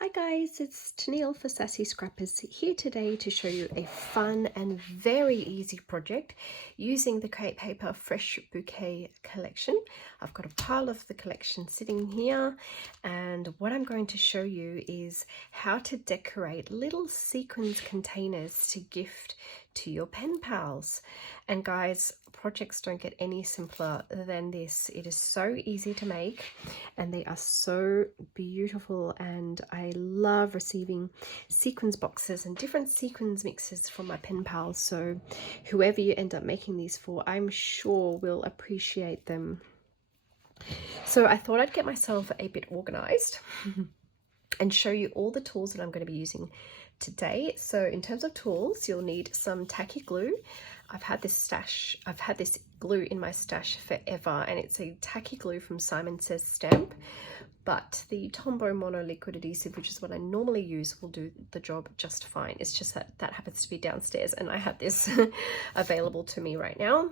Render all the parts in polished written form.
Hi guys, it's Tennille for Sassy Scrappers here today to show you a fun and very easy project using the Create Paper Fresh Bouquet collection. I've got a pile of the collection sitting here, and what I'm going to show you is how to decorate little sequins containers to gift to your pen pals. And guys, projects don't get any simpler than this. It is so easy to make and they are so beautiful, and I love receiving sequins boxes and different sequins mixes from my pen pals. So whoever you end up making these for, I'm sure will appreciate them. So I thought I'd get myself a bit organized and show you all the tools that I'm going to be using today. So in terms of tools, you'll need some tacky glue. I've had this glue in my stash forever, and it's a tacky glue from Simon Says Stamp, but the Tombow Mono Liquid Adhesive, which is what I normally use, will do the job just fine. It's just that happens to be downstairs and I have this available to me right now.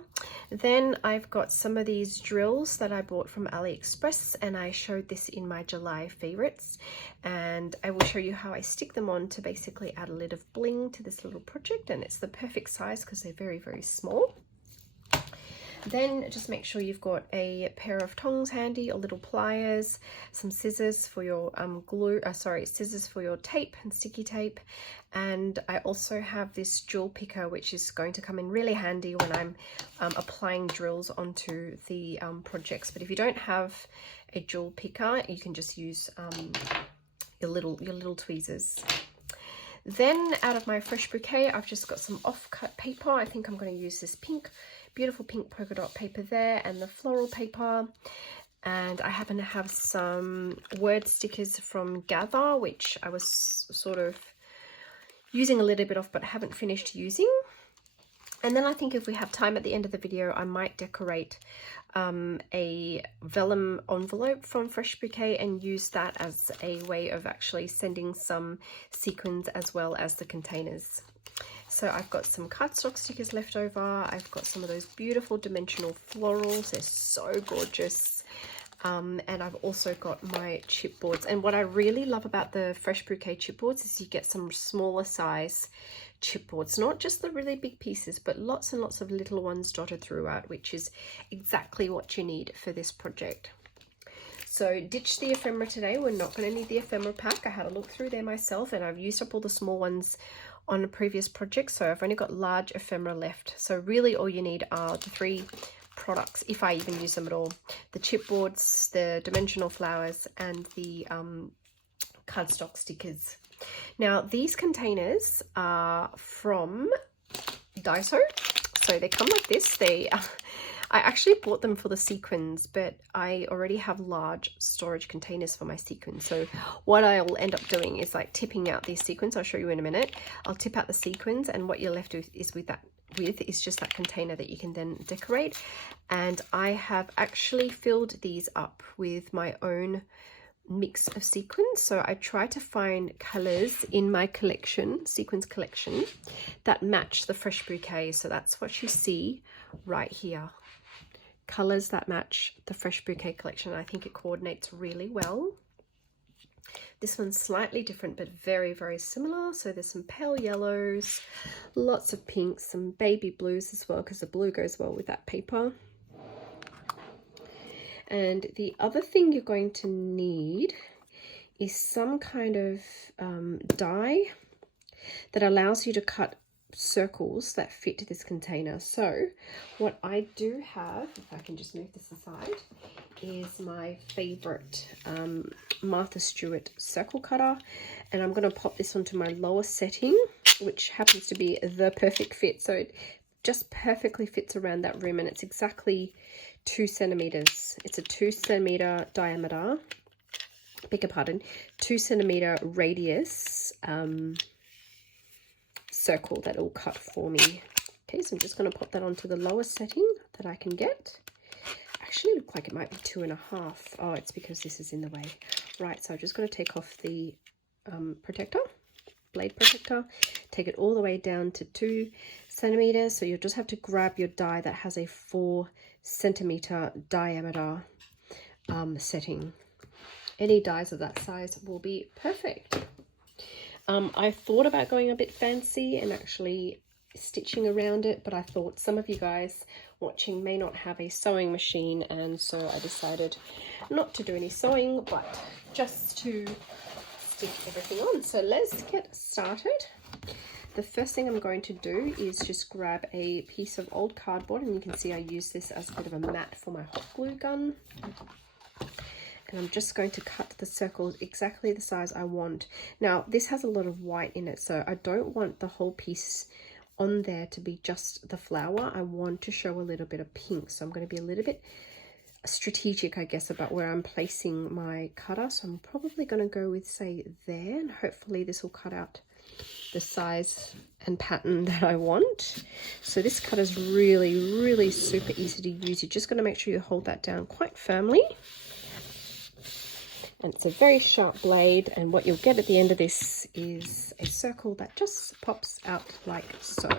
Then I've got some of these drills that I bought from AliExpress, and I showed this in my July favorites, and I will show you how I stick them on to basically add a little of bling to this little project, and it's the perfect size because they're very, very small. Then just make sure you've got a pair of tongs handy or little pliers, some scissors for your scissors for your tape and sticky tape. And I also have this drill picker, which is going to come in really handy when I'm applying drills onto the projects. But if you don't have a drill picker, you can just use your little tweezers. Then out of my Fresh Bouquet, I've just got some off-cut paper. I think I'm going to use this beautiful pink polka dot paper there, and the floral paper. And I happen to have some word stickers from Gather, which I was sort of using a little bit of but haven't finished using. And then I think if we have time at the end of the video, I might decorate a vellum envelope from Fresh Bouquet and use that as a way of actually sending some sequins as well as the containers. So I've got some cardstock stickers left over. I've got some of those beautiful dimensional florals. They're so gorgeous. And I've also got my chipboards. And what I really love about the Fresh Bouquet chipboards is you get some smaller size chipboards, not just the really big pieces, but lots and lots of little ones dotted throughout, which is exactly what you need for this project. So ditch the ephemera today. We're not going to need the ephemera pack. I had a look through there myself, and I've used up all the small ones on a previous project, so I've only got large ephemera left. So really all you need are the three products, if I even use them at all: the chipboards, the dimensional flowers, and the cardstock stickers. Now these containers are from Daiso, so they come like this. I actually bought them for the sequins, but I already have large storage containers for my sequins. So what I'll end up doing is like tipping out these sequins. I'll show you in a minute. I'll tip out the sequins, and what you're left with is just that container that you can then decorate. And I have actually filled these up with my own mix of sequins. So I try to find colors in my collection, sequins collection, that match the Fresh Bouquet. So that's what you see right here. Colors that match the Fresh Bouquet collection. I think it coordinates really well. This one's slightly different but very, very similar. So there's some pale yellows, lots of pinks, some baby blues as well, because the blue goes well with that paper. And the other thing you're going to need is some kind of die that allows you to cut circles that fit this container. So what I do have, if I can just move this aside, is my favorite Martha Stewart circle cutter, and I'm going to pop this onto my lower setting, which happens to be the perfect fit. So it just perfectly fits around that rim, and it's exactly 2 centimeters. It's a 2 centimeter diameter, beg your pardon, 2 centimeter radius circle that will cut for me. Okay, so I'm just going to pop that onto the lowest setting that I can get. Actually look like it might be 2.5. Oh, it's because this is in the way. Right, so I'm just going to take off the blade protector, take it all the way down to 2 centimeters. So you'll just have to grab your die that has a 4 centimeter diameter setting. Any dies of that size will be perfect. I thought about going a bit fancy and actually stitching around it, but I thought some of you guys watching may not have a sewing machine, and so I decided not to do any sewing, but just to stick everything on. So let's get started. The first thing I'm going to do is just grab a piece of old cardboard, and you can see I use this as a bit of a mat for my hot glue gun. And I'm just going to cut the circles exactly the size I want. Now, this has a lot of white in it, so I don't want the whole piece on there to be just the flower. I want to show a little bit of pink, so I'm going to be a little bit strategic, I guess, about where I'm placing my cutter. So I'm probably going to go with, say, there, and hopefully this will cut out the size and pattern that I want. So this cutter is really, really super easy to use. You're just going to make sure you hold that down quite firmly. And it's a very sharp blade, and what you'll get at the end of this is a circle that just pops out like so.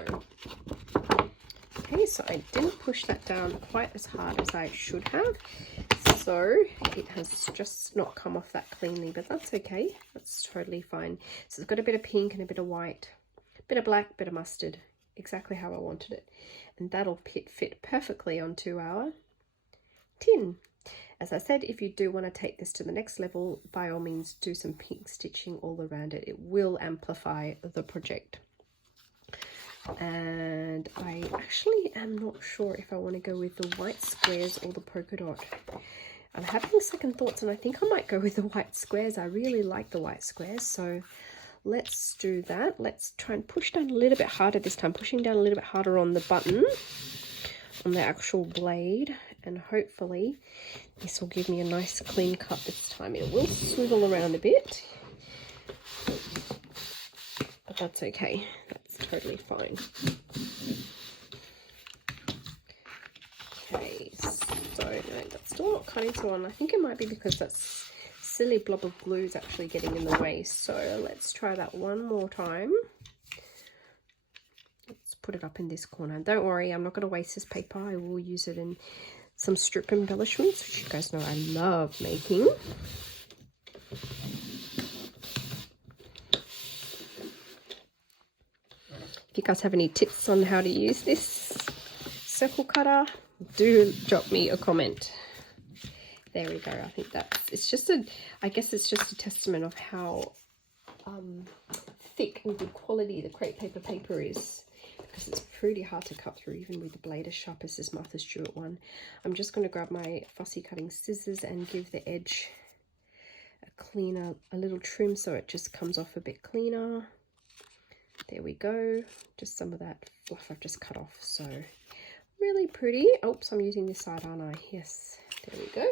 Okay, so I didn't push that down quite as hard as I should have, so it has just not come off that cleanly, but that's okay, that's totally fine. So it's got a bit of pink and a bit of white, a bit of black, a bit of mustard, exactly how I wanted it, and that'll fit perfectly onto our tin. As I said, if you do want to take this to the next level, by all means do some pink stitching all around it. It will amplify the project. And I actually am not sure if I want to go with the white squares or the polka dot. I'm having second thoughts, and I think I might go with the white squares. I really like the white squares, so let's do that. Let's try and push down a little bit harder this time, pushing down a little bit harder on the button, on the actual blade, and hopefully this will give me a nice clean cut this time. It will swivel around a bit, but that's okay, that's totally fine. Okay, so no, that's still not cutting so on. I think it might be because that silly blob of glue is actually getting in the way, so let's try that one more time. Let's put it up in this corner. Don't worry, I'm not going to waste this paper. I will use it in some strip embellishments, which you guys know I love making. If you guys have any tips on how to use this circle cutter, do drop me a comment. There we go. I think it's just I guess it's just a testament of how thick and good quality the crepe paper is, because it's pretty hard to cut through even with the blade as sharp as this Martha Stewart one. I'm just going to grab my fussy cutting scissors and give the edge a little trim so it just comes off a bit cleaner. There we go. Just some of that fluff I've just cut off. So really pretty. Oops, I'm using this side, aren't I? Yes, there we go.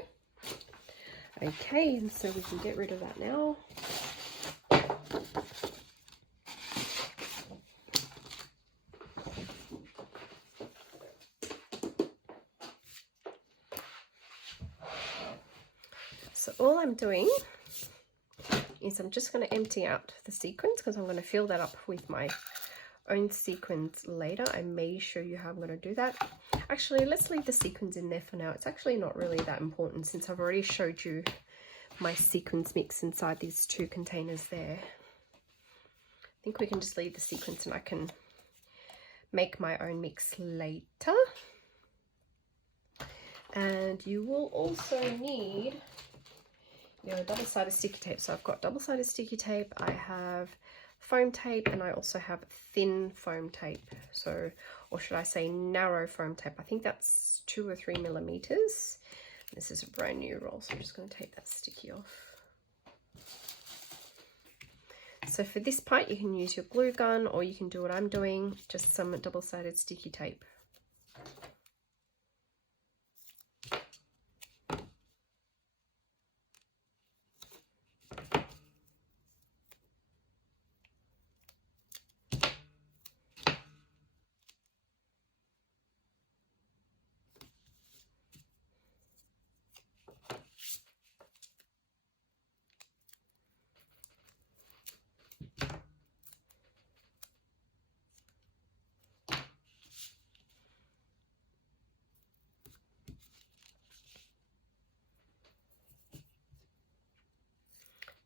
Okay, and so we can get rid of that now. So all I'm doing is I'm just going to empty out the sequins, because I'm going to fill that up with my own sequins later. I may show you how I'm going to do that. Actually, let's leave the sequins in there for now. It's actually not really that important, since I've already showed you my sequins mix inside these two containers there. I think we can just leave the sequins and I can make my own mix later. And you will also need double-sided sticky tape. So I've got double-sided sticky tape, I have foam tape, and I also have thin foam tape. So, or should I say narrow foam tape. I think that's 2 or 3 millimeters. This is a brand new roll, so I'm just going to take that sticky off. So for this part, you can use your glue gun, or you can do what I'm doing, just some double-sided sticky tape.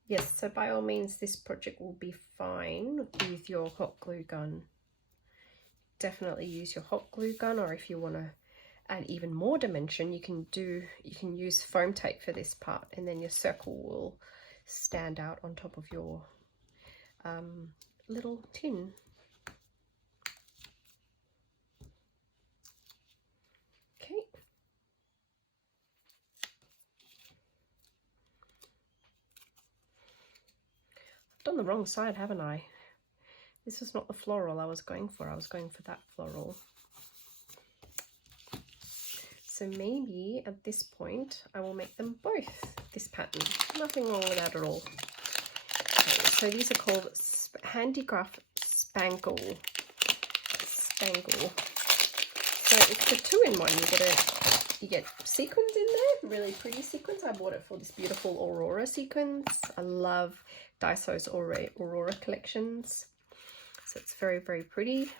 Yes, so by all means, this project will be fine with your hot glue gun. Definitely use your hot glue gun, or if you want to add even more dimension, you can use foam tape for this part, and then your circle will stand out on top of your little tin. Okay. I've done the wrong side, haven't I? This was not the floral I was going for. I was going for that floral. So maybe at this point I will make them both this pattern. Nothing wrong with that at all. Okay, so these are called Handicraft Spangle. So it's a 2-in-1. You get sequins in there, really pretty sequins. I bought it for this beautiful Aurora sequins. I love Daiso's Aurora collections. So it's very, very pretty.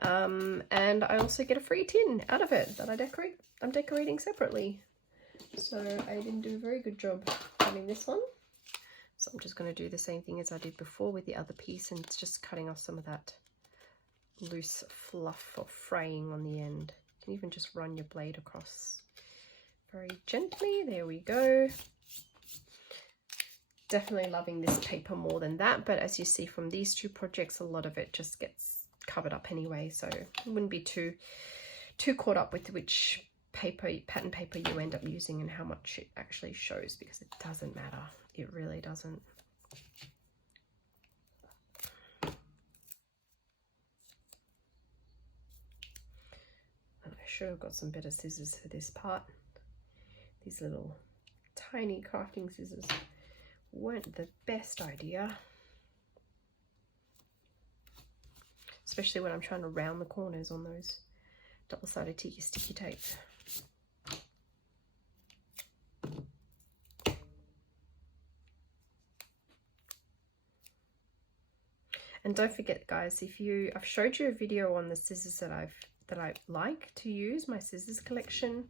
And I also get a free tin out of it that I'm decorating separately. So I didn't do a very good job cutting this one. So I'm just going to do the same thing as I did before with the other piece, and it's just cutting off some of that loose fluff or fraying on the end. You can even just run your blade across very gently. There we go. Definitely loving this paper more than that, but as you see from these two projects, a lot of it just gets covered up anyway, so you wouldn't be too caught up with which pattern paper you end up using and how much it actually shows, because it doesn't matter. It really doesn't. And I should have got some better scissors for this part. These little tiny crafting scissors weren't the best idea, especially when I'm trying to round the corners on those double-sided sticky tape. And don't forget, guys, I've showed you a video on the scissors that I like to use, my scissors collection,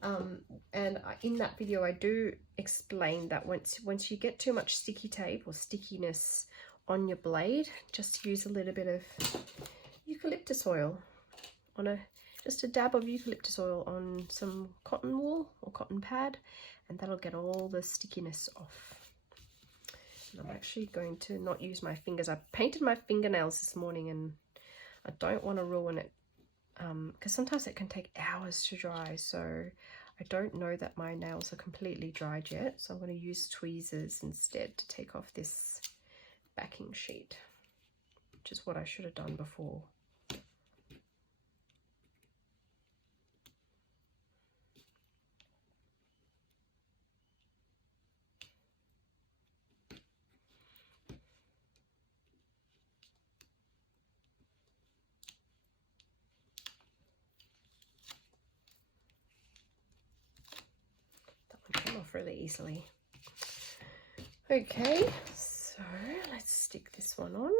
and in that video I do explain that once you get too much sticky tape or stickiness on your blade, just use a little bit of eucalyptus oil on just a dab of eucalyptus oil on some cotton wool or cotton pad, and that'll get all the stickiness off. And I'm actually going to not use my fingers. I painted my fingernails this morning and I don't want to ruin it, because sometimes it can take hours to dry, so I don't know that my nails are completely dried yet, so I'm going to use tweezers instead to take off this backing sheet, which is what I should have done before. Really easily. Okay, so let's stick this one on.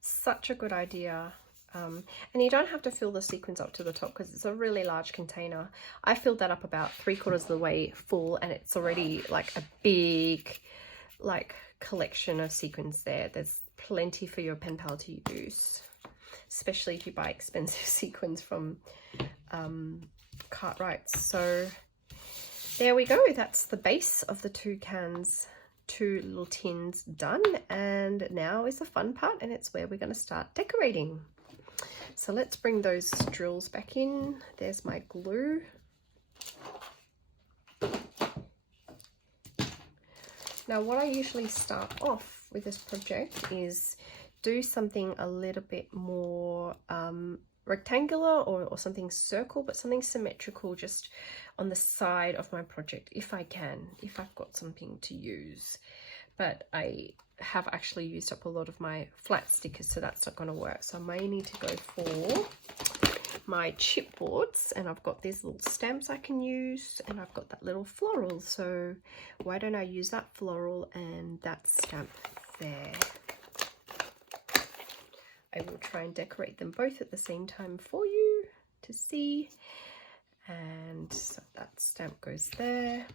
Such a good idea. And you don't have to fill the sequins up to the top because it's a really large container. I filled that up about 3/4 of the way full, and it's already like a big collection of sequins there. There's plenty for your pen pal to use, especially if you buy expensive sequins from Cartwrights. So there we go. That's the base of the two little tins done, and now is the fun part, and it's where we're going to start decorating. So let's bring those drills back in. There's my glue. Now what I usually start off with this project is do something a little bit more rectangular or something circle, but something symmetrical just on the side of my project if I can, if I've got something to use. But I have actually used up a lot of my flat stickers, so that's not going to work. So I may need to go for my chipboards, and I've got these little stamps I can use, and I've got that little floral. So why don't I use that floral and that stamp there? I will try and decorate them both at the same time for you. to see. And so that stamp goes there.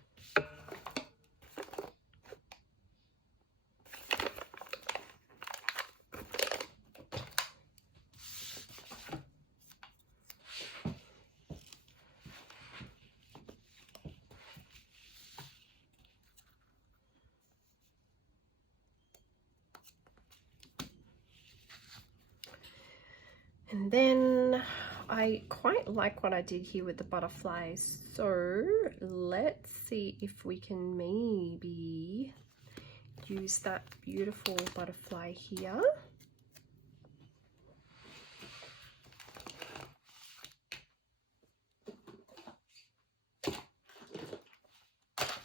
And then I quite like what I did here with the butterflies. So let's see if we can maybe use that beautiful butterfly here.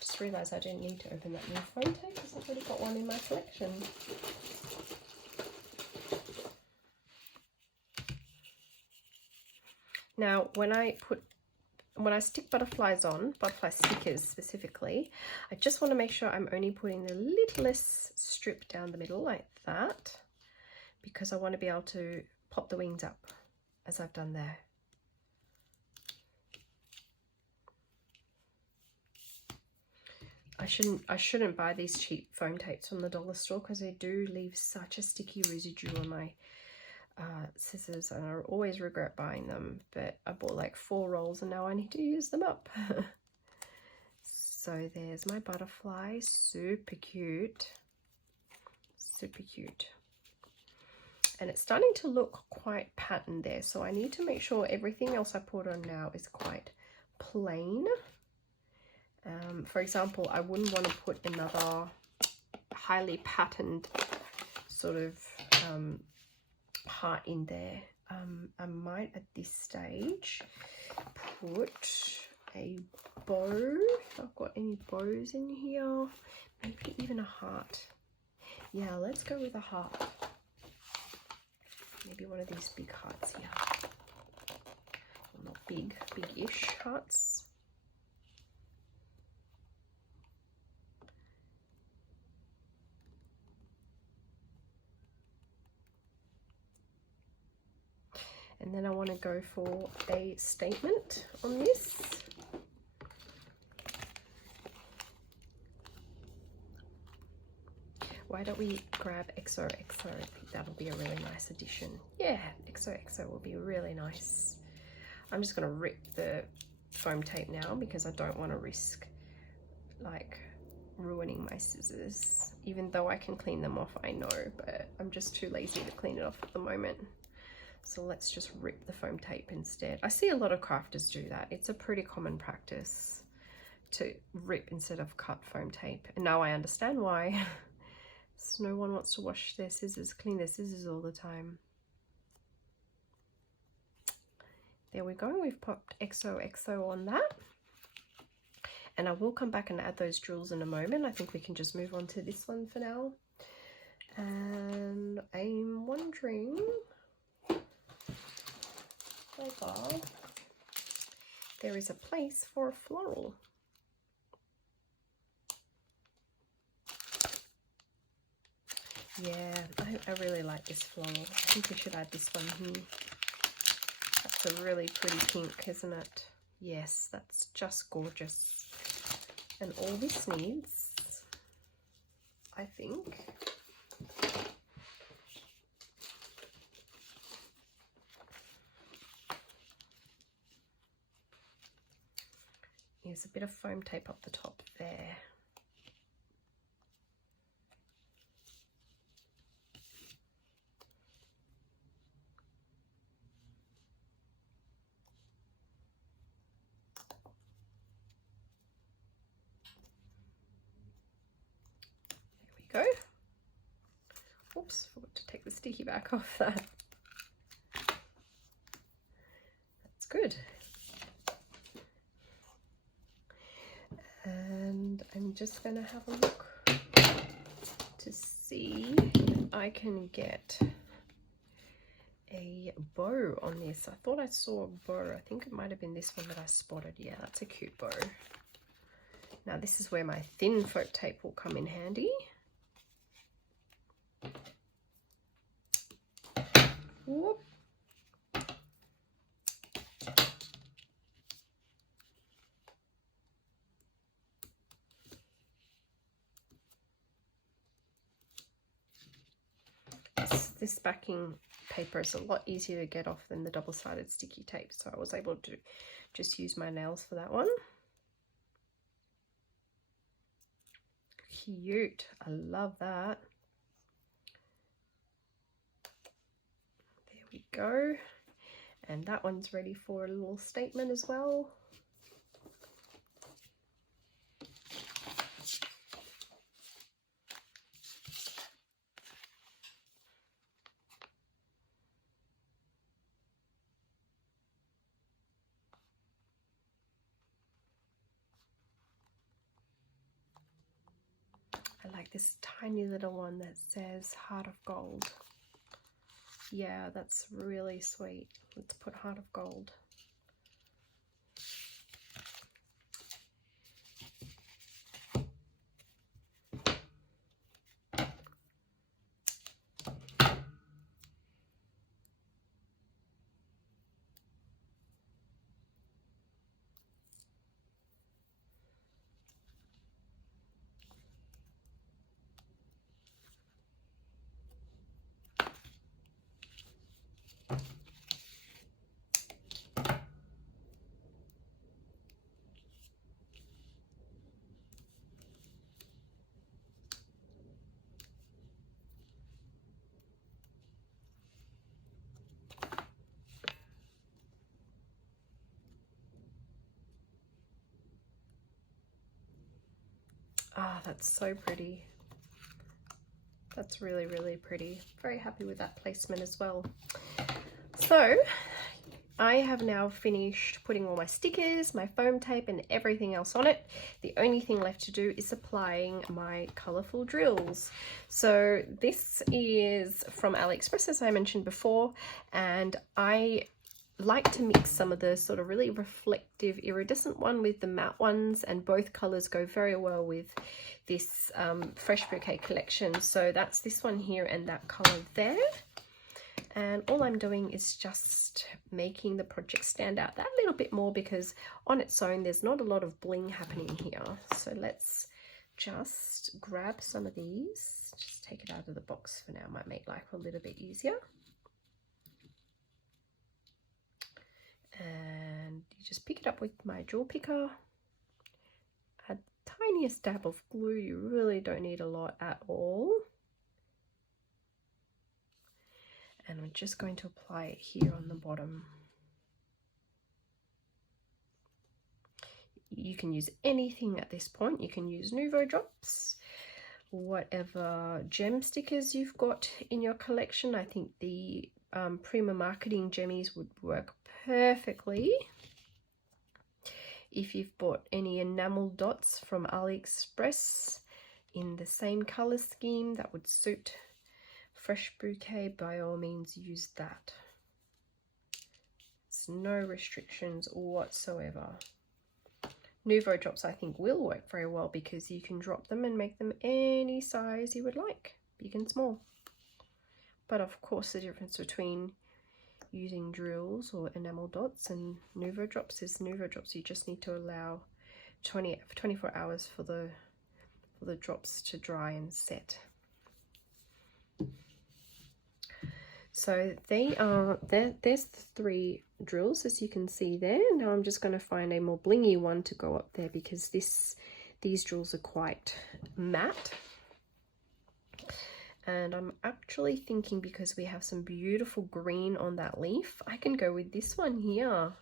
Just realised I didn't need to open that new foam tape because I've already got one in my collection. Now, when I stick butterflies on, butterfly stickers specifically, I just want to make sure I'm only putting the littlest strip down the middle like that, because I want to be able to pop the wings up as I've done there. I shouldn't buy these cheap foam tapes from the dollar store because they do leave such a sticky residue on my scissors, and I always regret buying them, but I bought like 4 rolls and now I need to use them up. So there's my butterfly, super cute, and it's starting to look quite patterned there, so I need to make sure everything else I put on now is quite plain. For example, I wouldn't want to put another highly patterned sort of heart in there. I might at this stage put a bow, if I've got any bows in here, maybe even a heart. Yeah, let's go with a heart. Maybe one of these big hearts here. Well, not big, big-ish hearts. And then I want to go for a statement on this. Why don't we grab XOXO? I think that'll be a really nice addition. Yeah, XOXO will be really nice. I'm just going to rip the foam tape now because I don't want to risk like ruining my scissors. Even though I can clean them off, I know, but I'm just too lazy to clean it off at the moment. So let's just rip the foam tape instead. I see a lot of crafters do that. It's a pretty common practice to rip instead of cut foam tape. And now I understand why. So no one wants to wash their scissors, clean their scissors all the time. There we go. We've popped XOXO on that. And I will come back and add those drills in a moment. I think we can just move on to this one for now. And I'm wondering whether there is a place for a floral. Yeah, I really like this floral. I think we should add this one here. That's a really pretty pink, isn't it? Yes, that's just gorgeous. And all this needs, I think, is a bit of foam tape up the top there. There we go. Oops, forgot to take the sticky back off that. That's good. And I'm just going to have a look to see if I can get a bow on this. I thought I saw a bow. I think it might have been this one that I spotted. Yeah, that's a cute bow. Now this is where my thin foam tape will come in handy. Whoop. this backing paper is a lot easier to get off than the double-sided sticky tape, so I was able to just use my nails for that one. Cute, I love that. There we go. And that one's ready for a little statement as well. I like this tiny little one that says Heart of Gold. Yeah, that's really sweet. Let's put Heart of Gold. Ah, that's so pretty. That's really, really pretty. Very happy with that placement as well. So I have now finished putting all my stickers, my foam tape and everything else on it. The only thing left to do is applying my colourful drills. So this is from AliExpress, as I mentioned before, and I like to mix some of the sort of really reflective iridescent one with the matte ones, and both colors go very well with this Fresh Bouquet collection. So that's this one here and that color there, and all I'm doing is just making the project stand out that little bit more, because on its own there's not a lot of bling happening here. So let's just grab some of these, just take it out of the box for now, might make life a little bit easier. And you just pick it up with my jewel picker, add the tiniest dab of glue, you really don't need a lot at all. And I'm just going to apply it here on the bottom. You can use anything at this point. You can use Nouveau drops, whatever gem stickers you've got in your collection. I think the Prima Marketing Gemmies would work perfectly. If you've bought any enamel dots from AliExpress in the same color scheme that would suit Fresh Bouquet, by all means use that. There's no restrictions whatsoever. Nouveau drops I think will work very well, because you can drop them and make them any size you would like, big and small. But of course the difference between using drills or enamel dots and Nouveau drops is Nouveau drops you just need to allow 24 hours for the drops to dry and set. So there's the 3 drills as you can see there. Now I'm just going to find a more blingy one to go up there, because these drills are quite matte. And I'm actually thinking, because we have some beautiful green on that leaf, I can go with this one here.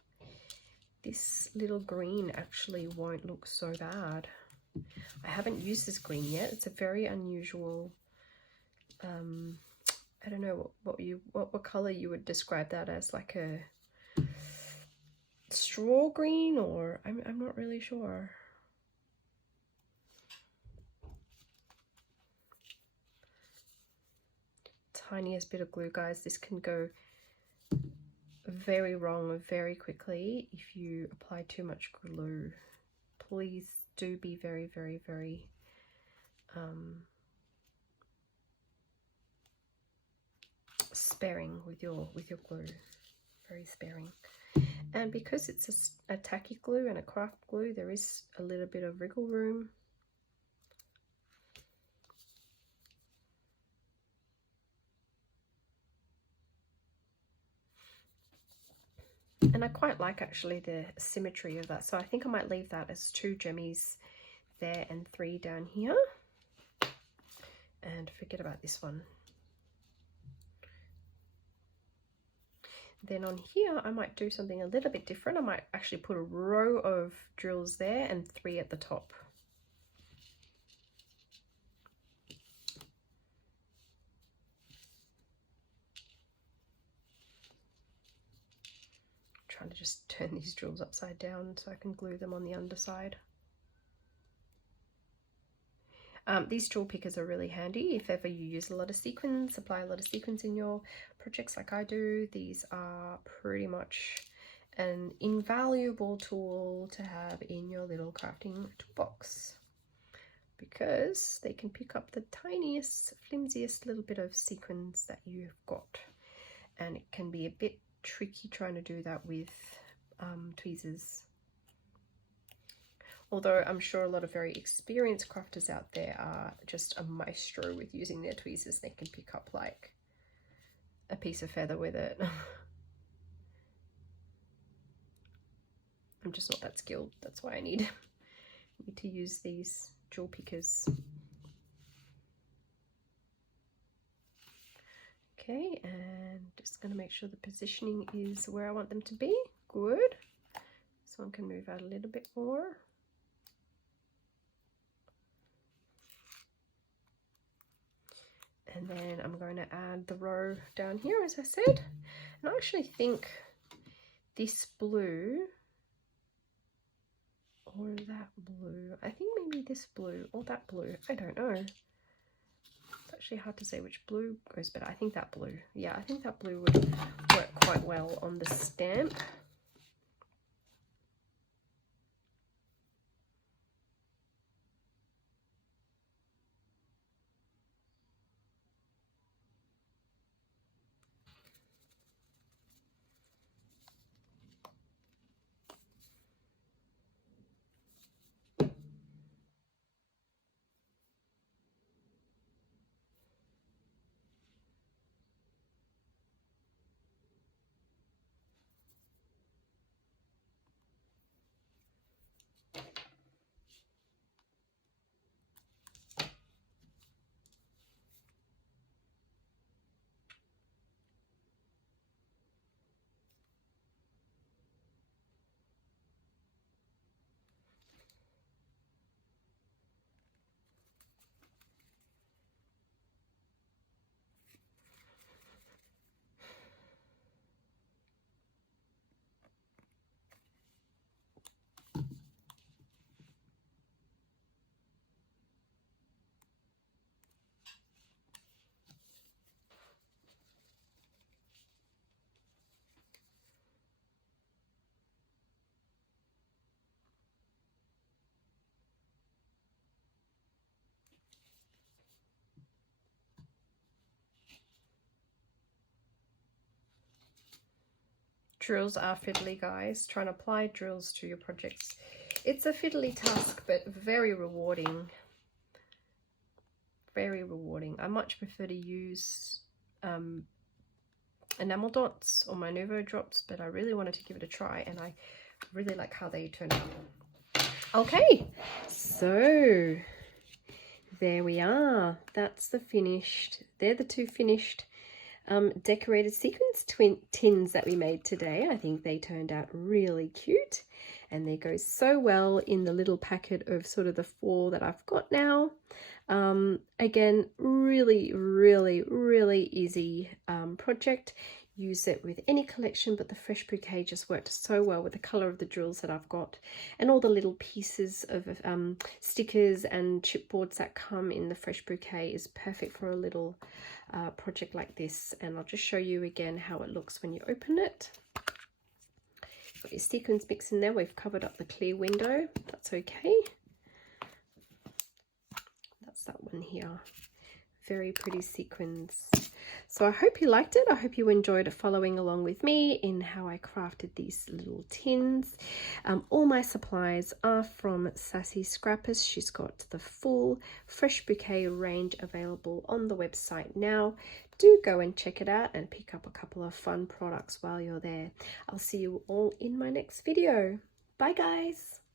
This little green actually won't look so bad. I haven't used this green yet. It's a very unusual, I don't know what color you would describe that as, like a straw green, or I'm not really sure. Tiniest bit of glue, guys. This can go very wrong very quickly if you apply too much glue. Please do be very, very, very sparing with your glue, very sparing. And because it's a tacky glue and a craft glue, there is a little bit of wriggle room. And I quite like actually the symmetry of that, so I think I might leave that as 2 jemmies there and 3 down here, and forget about this one. Then on here I might do something a little bit different. I might actually put a row of drills there and 3 at the top. Trying to just turn these drills upside down so I can glue them on the underside. These drill pickers are really handy if ever you use a lot of sequins, apply a lot of sequins in your projects like I do. These are pretty much an invaluable tool to have in your little crafting toolbox, because they can pick up the tiniest, flimsiest little bit of sequins that you've got, and it can be a bit tricky trying to do that with tweezers. Although I'm sure a lot of very experienced crafters out there are just a maestro with using their tweezers. They can pick up like a piece of feather with it. I'm just not that skilled. That's why I need to use these jewel pickers. Okay, and just going to make sure the positioning is where I want them to be. Good. This one can move out a little bit more. And then I'm going to add the row down here, as I said. And I actually think this blue or that blue, I think maybe this blue or that blue, I don't know. It's actually hard to say which blue goes better. I think that blue. Yeah, I think that blue would work quite well on the stamp. Drills are fiddly, guys. Trying to apply drills to your projects. It's a fiddly task, but very rewarding. Very rewarding. I much prefer to use enamel dots or my Nuvo drops, but I really wanted to give it a try, and I really like how they turn out. Okay, so there we are. That's the finished. They're the 2 finished decorated sequins tins that we made today. I think they turned out really cute, and they go so well in the little packet of sort of the 4 that I've got now. Again, really easy project. Use it with any collection, but the Fresh Bouquet just worked so well with the color of the drills that I've got, and all the little pieces of stickers and chipboards that come in the Fresh Bouquet is perfect for a little project like this. And I'll just show you again how it looks when you open it. Got your sequins mix in there. We've covered up the clear window. That's okay. That's that one here. very pretty sequins. So I hope you liked it. I hope you enjoyed following along with me in how I crafted these little tins. All my supplies are from Sassy Scrappers. She's got the full Fresh Bouquet range available on the website now. Do go and check it out and pick up a couple of fun products while you're there. I'll see you all in my next video. Bye guys!